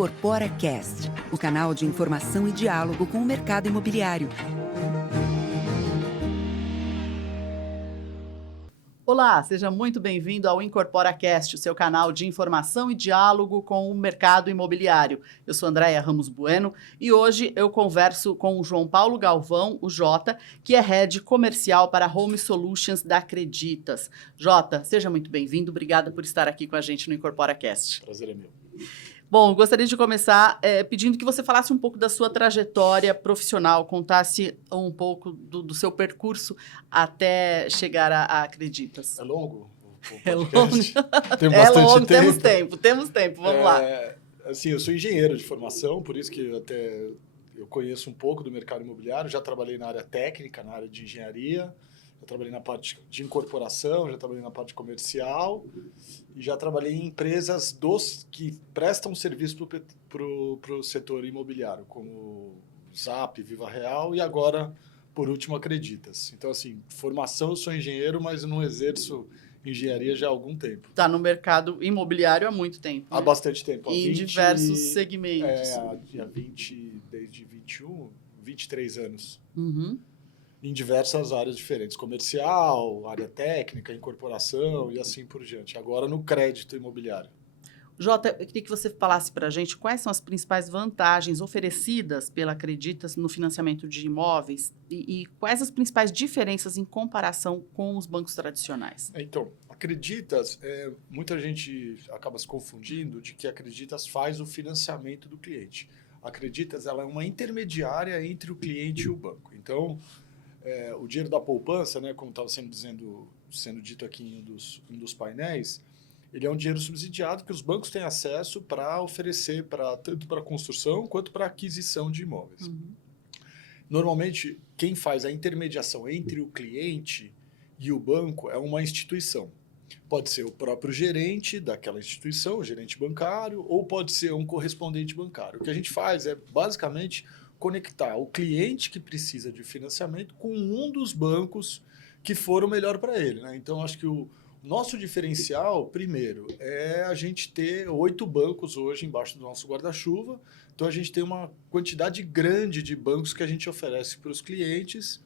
Incorpora Cast, o canal de informação e diálogo com o mercado imobiliário. Olá, seja muito bem-vindo ao Incorpora Cast, o seu canal de informação e diálogo com o mercado imobiliário. Eu sou Andréia Ramos Bueno e hoje eu converso com o João Paulo Galvão, o Jota, que é Head Comercial para Home Solutions da Acreditas. Jota, seja muito bem-vindo, obrigada por estar aqui com a gente no Incorpora Cast. Prazer é meu. Bom, gostaria de começar pedindo que você falasse um pouco da sua trajetória profissional, contasse um pouco do seu percurso até chegar a Acreditas. É longo? É longo. Tem bastante longo, tempo. temos tempo, vamos lá. Assim, eu sou engenheiro de formação, por isso que eu conheço um pouco do mercado imobiliário, já trabalhei na área técnica, na área de engenharia, já trabalhei na parte de incorporação, já trabalhei na parte comercial e já trabalhei em empresas que prestam serviço para o setor imobiliário, como Zap, Viva Real e agora, por último, Acreditas. Então, assim, formação, eu sou engenheiro, mas eu não exerço engenharia já há algum tempo. Está no mercado imobiliário há muito tempo, né? Há bastante tempo. Em diversos segmentos. Desde 21, 23 anos. Uhum. Em diversas áreas diferentes, comercial, área técnica, incorporação e assim por diante. Agora no crédito imobiliário. Jota, eu queria que você falasse para a gente quais são as principais vantagens oferecidas pela Acreditas no financiamento de imóveis e quais as principais diferenças em comparação com os bancos tradicionais. Então, Acreditas, muita gente acaba se confundindo de que Acreditas faz o financiamento do cliente. Acreditas, ela é uma intermediária entre o cliente e o banco. Então, o dinheiro da poupança, né, como estava sendo dito aqui em um dos painéis, ele é um dinheiro subsidiado que os bancos têm acesso para oferecer tanto para construção quanto para aquisição de imóveis. Uhum. Normalmente, quem faz a intermediação entre o cliente e o banco é uma instituição. Pode ser o próprio gerente daquela instituição, o gerente bancário, ou pode ser um correspondente bancário. O que a gente faz é, basicamente, conectar o cliente que precisa de financiamento com um dos bancos que for o melhor para ele, né? Então, acho que o nosso diferencial, primeiro, é a gente ter 8 bancos hoje embaixo do nosso guarda-chuva. Então, a gente tem uma quantidade grande de bancos que a gente oferece para os clientes.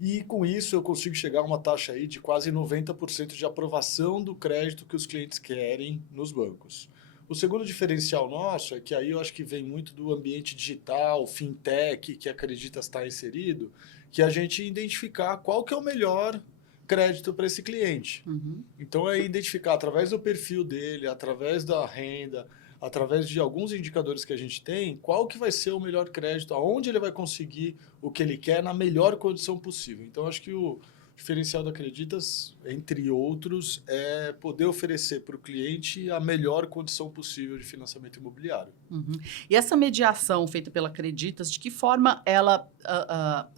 E, com isso, eu consigo chegar a uma taxa aí de quase 90% de aprovação do crédito que os clientes querem nos bancos. O segundo diferencial nosso é que aí eu acho que vem muito do ambiente digital, fintech, que a Acreditas está inserido, que a gente identificar qual que é o melhor crédito para esse cliente. Uhum. Então, é identificar através do perfil dele, através da renda, através de alguns indicadores que a gente tem, qual que vai ser o melhor crédito, aonde ele vai conseguir o que ele quer na melhor condição possível. Então, acho que o diferencial da Acreditas, entre outros, é poder oferecer para o cliente a melhor condição possível de financiamento imobiliário. Uhum. E essa mediação feita pela Acreditas, de que forma ela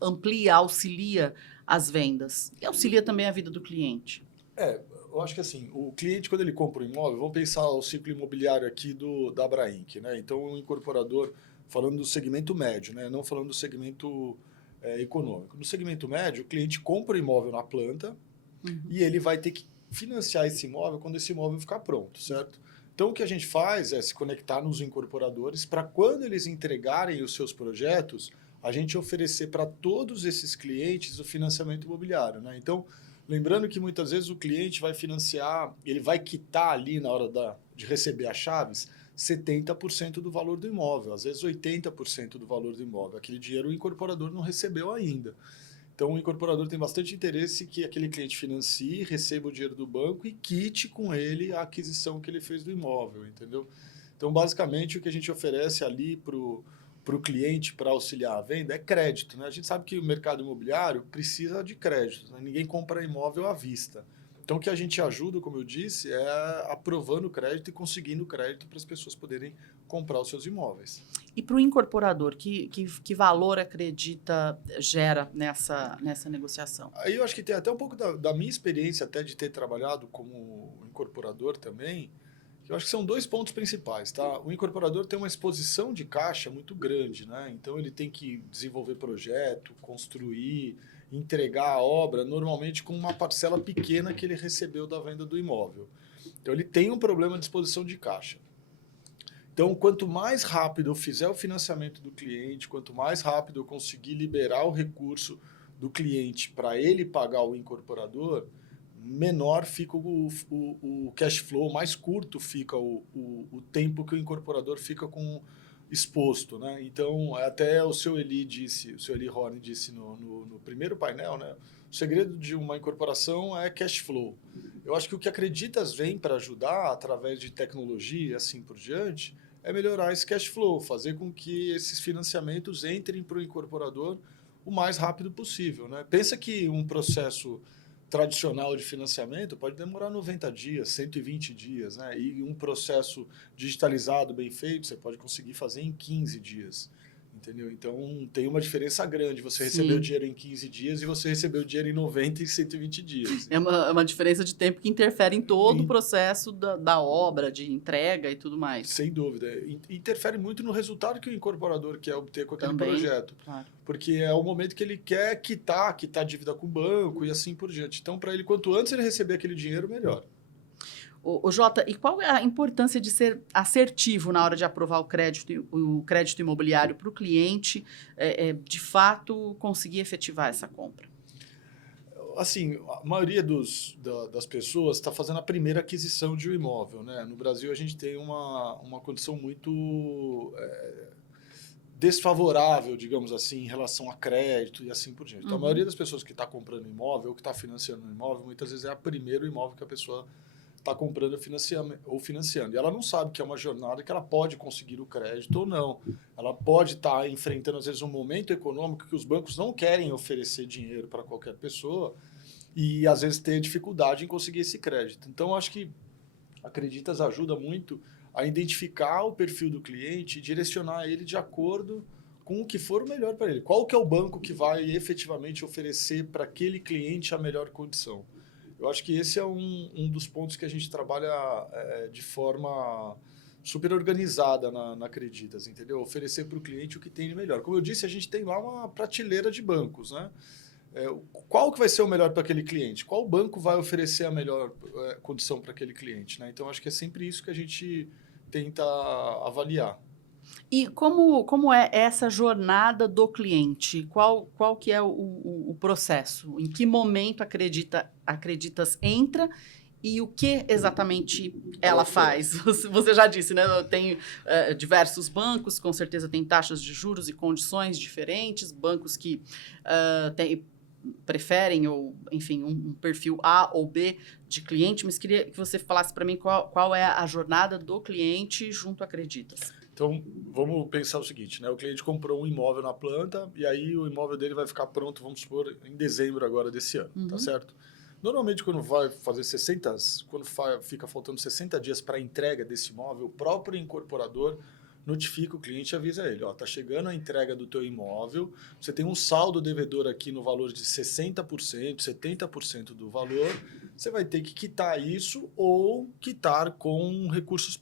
amplia, auxilia as vendas? E auxilia também a vida do cliente? Eu acho que assim, o cliente, quando ele compra um imóvel, vamos pensar o ciclo imobiliário aqui da Abrainc, né? Então, o incorporador, falando do segmento médio, né? Não falando do segmento econômico. No segmento médio, o cliente compra o imóvel na planta e ele vai ter que financiar esse imóvel quando esse imóvel ficar pronto, certo? Então, o que a gente faz é se conectar nos incorporadores para quando eles entregarem os seus projetos, a gente oferecer para todos esses clientes o financiamento imobiliário, né? Então, lembrando que muitas vezes o cliente vai financiar, ele vai quitar ali na hora de receber as chaves 70% do valor do imóvel, às vezes 80% do valor do imóvel. Aquele dinheiro o incorporador não recebeu ainda. Então, o incorporador tem bastante interesse que aquele cliente financie, receba o dinheiro do banco e quite com ele a aquisição que ele fez do imóvel, entendeu? Então, basicamente, o que a gente oferece ali para o cliente para auxiliar a venda é crédito, né? A gente sabe que o mercado imobiliário precisa de crédito, né? Ninguém compra imóvel à vista. Então, o que a gente ajuda, como eu disse, é aprovando o crédito e conseguindo crédito para as pessoas poderem comprar os seus imóveis. E para o incorporador, que valor Acredita gera nessa negociação? Aí eu acho que tem até um pouco da minha experiência até de ter trabalhado como incorporador também, que eu acho que são 2 pontos principais, tá? O incorporador tem uma exposição de caixa muito grande, né? Então ele tem que desenvolver projeto, construir, entregar a obra, normalmente com uma parcela pequena que ele recebeu da venda do imóvel. Então ele tem um problema de exposição de caixa. Então, quanto mais rápido eu fizer o financiamento do cliente, quanto mais rápido eu conseguir liberar o recurso do cliente para ele pagar o incorporador, menor fica o cash flow, mais curto fica o tempo que o incorporador fica exposto, né? Então, até o seu Eli Horn disse no primeiro painel, né? O segredo de uma incorporação é cash flow. Eu acho que o que Acreditas vem para ajudar, através de tecnologia e assim por diante, é melhorar esse cash flow, fazer com que esses financiamentos entrem para o incorporador o mais rápido possível, né? Pensa que um processo tradicional de financiamento pode demorar 90 dias, 120 dias, né? E um processo digitalizado, bem feito, você pode conseguir fazer em 15 dias, entendeu? Então, tem uma diferença grande você receber o dinheiro em 15 dias e você receber o dinheiro em 90 e 120 dias. É uma diferença de tempo que interfere em todo o processo da obra, de entrega e tudo mais. Sem dúvida. Interfere muito no resultado que o incorporador quer obter com aquele Também, projeto. claro. Porque é o momento que ele quer quitar dívida com o banco e assim por diante. Então, para ele, quanto antes ele receber aquele dinheiro, melhor. Ô, Jota, e qual é a importância de ser assertivo na hora de aprovar o crédito imobiliário para o cliente, de fato, conseguir efetivar essa compra? Assim, a maioria das pessoas está fazendo a primeira aquisição de um imóvel, né? No Brasil, a gente tem uma condição muito desfavorável, digamos assim, em relação a crédito e assim por diante. Então, a maioria das pessoas que está comprando imóvel ou que está financiando um imóvel, muitas vezes é o primeiro imóvel que a pessoa está comprando ou financiando. E ela não sabe que é uma jornada que ela pode conseguir o crédito ou não. Ela pode estar enfrentando, às vezes, um momento econômico que os bancos não querem oferecer dinheiro para qualquer pessoa e, às vezes, ter dificuldade em conseguir esse crédito. Então, acho que Acreditas ajuda muito a identificar o perfil do cliente e direcionar ele de acordo com o que for o melhor para ele. Qual que é o banco que vai efetivamente oferecer para aquele cliente a melhor condição? Eu acho que esse é um dos pontos que a gente trabalha de forma super organizada na Acreditas, entendeu? Oferecer para o cliente o que tem de melhor. Como eu disse, a gente tem lá uma prateleira de bancos, né? Qual que vai ser o melhor para aquele cliente? Qual banco vai oferecer a melhor condição para aquele cliente, né? Então, acho que é sempre isso que a gente tenta avaliar. E como é essa jornada do cliente? Qual que é o processo? Em que momento Acreditas entra e o que exatamente ela faz? Você já disse, né? Tem diversos bancos, com certeza tem taxas de juros e condições diferentes, bancos que preferem, ou enfim, um perfil A ou B de cliente, mas queria que você falasse para mim qual é a jornada do cliente junto a Acreditas. Então, vamos pensar o seguinte, né? O cliente comprou um imóvel na planta e aí o imóvel dele vai ficar pronto, vamos supor, em dezembro agora desse ano, tá certo? Normalmente, quando vai fazer fica faltando 60 dias para a entrega desse imóvel, o próprio incorporador notifica o cliente e avisa ele, ó, tá chegando a entrega do teu imóvel, você tem um saldo devedor aqui no valor de 60%, 70% do valor, você vai ter que quitar isso ou quitar com recurso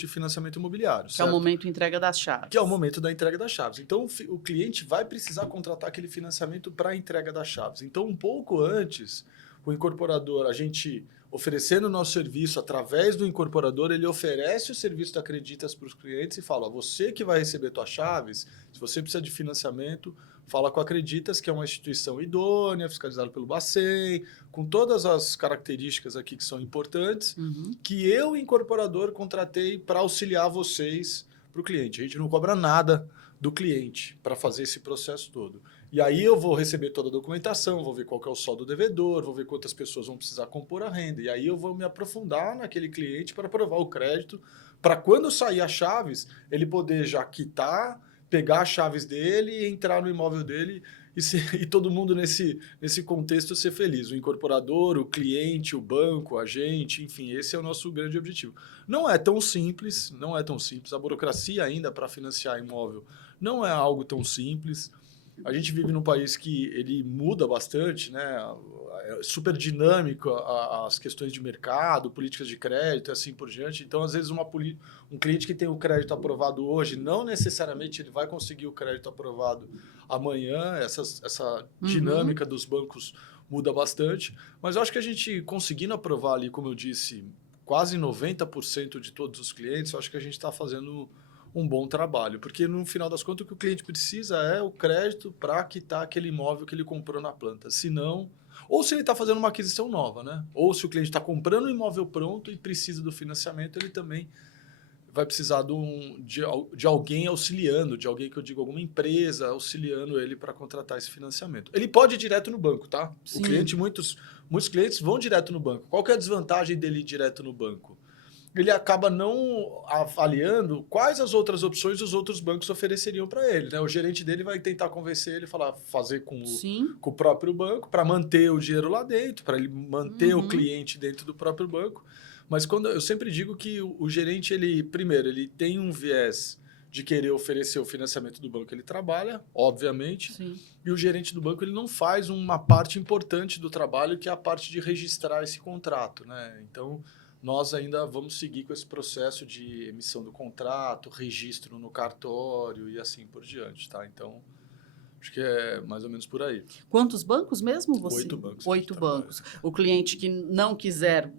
de financiamento imobiliário. Que é o momento de entrega das chaves. Que é o momento da entrega das chaves. Então, o cliente vai precisar contratar aquele financiamento para a entrega das chaves. Então, um pouco antes, o incorporador, a gente oferecendo o nosso serviço através do incorporador, ele oferece o serviço da Acreditas para os clientes e fala, ó, você que vai receber tuas chaves, se você precisa de financiamento, fala com a Acreditas, que é uma instituição idônea, fiscalizada pelo Bacen, com todas as características aqui que são importantes, que eu, incorporador, contratei para auxiliar vocês para o cliente. A gente não cobra nada do cliente para fazer esse processo todo. E aí eu vou receber toda a documentação, vou ver qual que é o saldo devedor, vou ver quantas pessoas vão precisar compor a renda. E aí eu vou me aprofundar naquele cliente para aprovar o crédito, para quando sair as chaves, ele poder já quitar, pegar as chaves dele e entrar no imóvel dele e todo mundo nesse contexto ser feliz. O incorporador, o cliente, o banco, a gente, enfim, esse é o nosso grande objetivo. Não é tão simples, não é tão simples. A burocracia ainda para financiar imóvel não é algo tão simples. A gente vive num país que ele muda bastante, né? É super dinâmico as questões de mercado, políticas de crédito e assim por diante. Então, às vezes, um cliente que tem o crédito aprovado hoje, não necessariamente ele vai conseguir o crédito aprovado amanhã. Essa dinâmica dos bancos muda bastante. Mas eu acho que a gente conseguindo aprovar ali, como eu disse, quase 90% de todos os clientes, eu acho que a gente está fazendo um bom trabalho. Porque, no final das contas, o que o cliente precisa é o crédito para quitar aquele imóvel que ele comprou na planta. Se não... Ou se ele está fazendo uma aquisição nova, né? Ou se o cliente está comprando um imóvel pronto e precisa do financiamento, ele também vai precisar de alguém auxiliando, de alguém que eu digo, alguma empresa auxiliando ele para contratar esse financiamento. Ele pode ir direto no banco, tá? Sim. O cliente, muitos clientes vão direto no banco. Qual que é a desvantagem dele ir direto no banco? Ele acaba não avaliando quais as outras opções os outros bancos ofereceriam para ele, né? O gerente dele vai tentar convencer ele, fazer com o próprio banco para manter o dinheiro lá dentro, para ele manter o cliente dentro do próprio banco. Mas quando eu sempre digo que o gerente, primeiro, ele tem um viés de querer oferecer o financiamento do banco que ele trabalha, obviamente, e o gerente do banco ele não faz uma parte importante do trabalho, que é a parte de registrar esse contrato, né? Então, nós ainda vamos seguir com esse processo de emissão do contrato, registro no cartório e assim por diante, tá? Então, acho que é mais ou menos por aí. Quantos bancos mesmo? 8 bancos. 8 bancos. O cliente que não quiser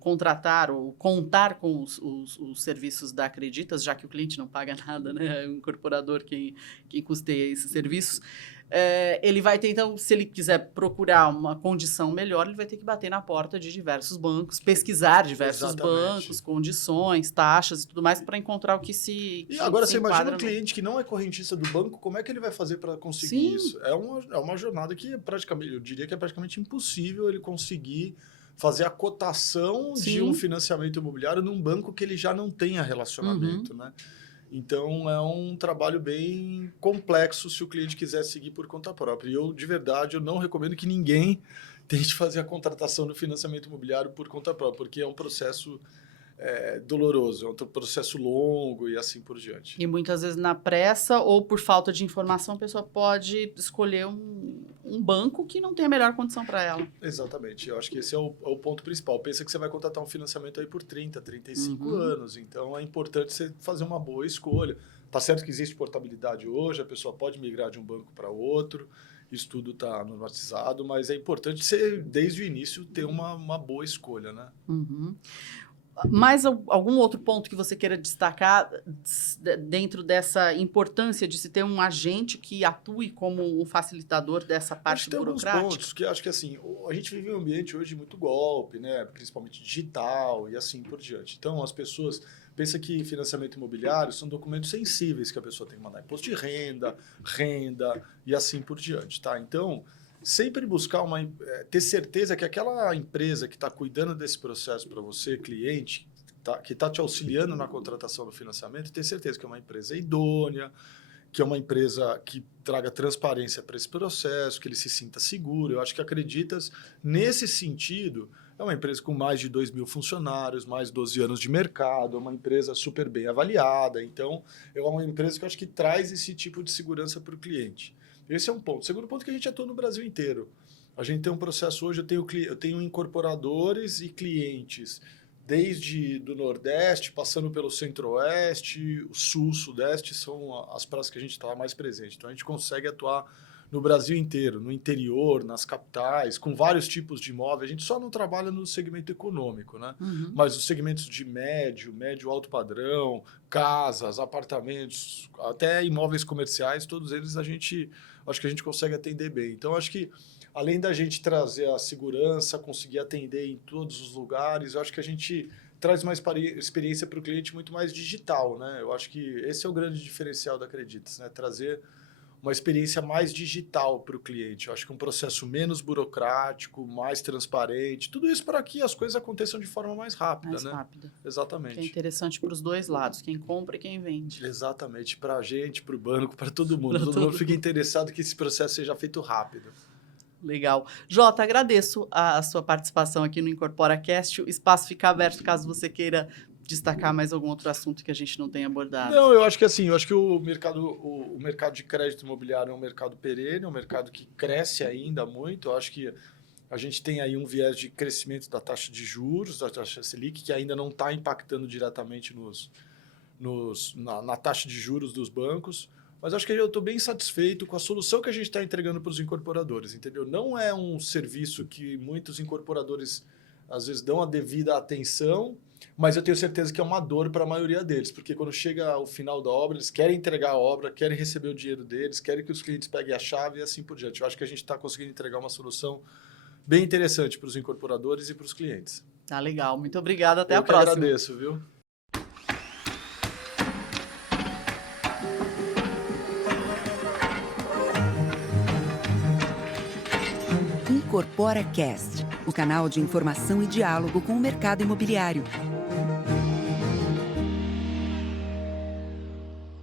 contratar ou contar com os serviços da Acreditas, já que o cliente não paga nada, né? É o incorporador quem custeia esses serviços. Ele vai ter, então, se ele quiser procurar uma condição melhor, ele vai ter que bater na porta de diversos bancos, pesquisar diversos bancos, condições, taxas e tudo mais, para encontrar o que se E agora se você imagina um no... cliente que não é correntista do banco, como é que ele vai fazer para conseguir isso? É uma jornada que eu diria que é praticamente impossível ele conseguir fazer a cotação de um financiamento imobiliário num banco que ele já não tenha relacionamento, né? Então, é um trabalho bem complexo se o cliente quiser seguir por conta própria. E eu, de verdade, eu não recomendo que ninguém tente fazer a contratação do financiamento imobiliário por conta própria, porque é um processo doloroso, é um processo longo e assim por diante. E muitas vezes na pressa ou por falta de informação, a pessoa pode escolher um banco que não tem a melhor condição para ela. Exatamente. Eu acho que esse é o ponto principal. Pensa que você vai contratar um financiamento aí por 30, 35 anos. Então, é importante você fazer uma boa escolha. Tá certo que existe portabilidade hoje, a pessoa pode migrar de um banco para outro, isso tudo está normatizado, mas é importante você, desde o início, ter uma boa escolha, né? Mais algum outro ponto que você queira destacar dentro dessa importância de se ter um agente que atue como um facilitador dessa parte burocrática? Tem alguns pontos que acho que assim, a gente vive em um ambiente hoje muito golpe, né? Principalmente digital e assim por diante. Então, as pessoas pensam que financiamento imobiliário são documentos sensíveis que a pessoa tem que mandar imposto de renda e assim por diante, tá? Então, sempre buscar ter certeza que aquela empresa que está cuidando desse processo para você, cliente, que está te auxiliando na contratação do financiamento, ter certeza que é uma empresa idônea, que é uma empresa que traga transparência para esse processo, que ele se sinta seguro. Eu acho que Acreditas, nesse sentido, é uma empresa com mais de 2.000 funcionários, mais de 12 anos de mercado, é uma empresa super bem avaliada. Então, é uma empresa que eu acho que traz esse tipo de segurança para o cliente. Esse é um ponto. Segundo ponto, que a gente atua no Brasil inteiro. A gente tem um processo hoje, eu tenho incorporadores e clientes, desde do Nordeste, passando pelo Centro-Oeste, o Sul, Sudeste, são as praças que a gente está mais presente. Então, a gente consegue atuar no Brasil inteiro, no interior, nas capitais, com vários tipos de imóveis. A gente só não trabalha no segmento econômico, né? Mas os segmentos de médio alto padrão, casas, apartamentos, até imóveis comerciais, todos eles acho que a gente consegue atender bem. Então, acho que além da gente trazer a segurança, conseguir atender em todos os lugares, eu acho que a gente traz uma experiência para o cliente muito mais digital, né? Eu acho que esse é o grande diferencial da Acreditas, né? Trazer uma experiência mais digital para o cliente. Eu acho que um processo menos burocrático, mais transparente, tudo isso para que as coisas aconteçam de forma mais rápida, mais né? rápida. Exatamente. Que é interessante para os dois lados, quem compra e quem vende. Exatamente, para a gente, para o banco, para todo mundo. Todo mundo fica interessado que esse processo seja feito rápido. Legal. Jota, agradeço a sua participação aqui no IncorporaCast. O espaço fica aberto caso você queira destacar mais algum outro assunto que a gente não tenha abordado. Não, eu acho que assim, o mercado de crédito imobiliário é um mercado perene, é um mercado que cresce ainda muito. Eu acho que a gente tem aí um viés de crescimento da taxa de juros, da taxa Selic, que ainda não está impactando diretamente na taxa de juros dos bancos. Mas acho que eu estou bem satisfeito com a solução que a gente está entregando para os incorporadores, entendeu? Não é um serviço que muitos incorporadores às vezes dão a devida atenção, mas eu tenho certeza que é uma dor para a maioria deles, porque quando chega ao final da obra, eles querem entregar a obra, querem receber o dinheiro deles, querem que os clientes peguem a chave e assim por diante. Eu acho que a gente está conseguindo entregar uma solução bem interessante para os incorporadores e para os clientes. Tá legal. Muito obrigada. Até a Eu que próxima. agradeço, viu? Incorpora Cast, o canal de informação e diálogo com o mercado imobiliário.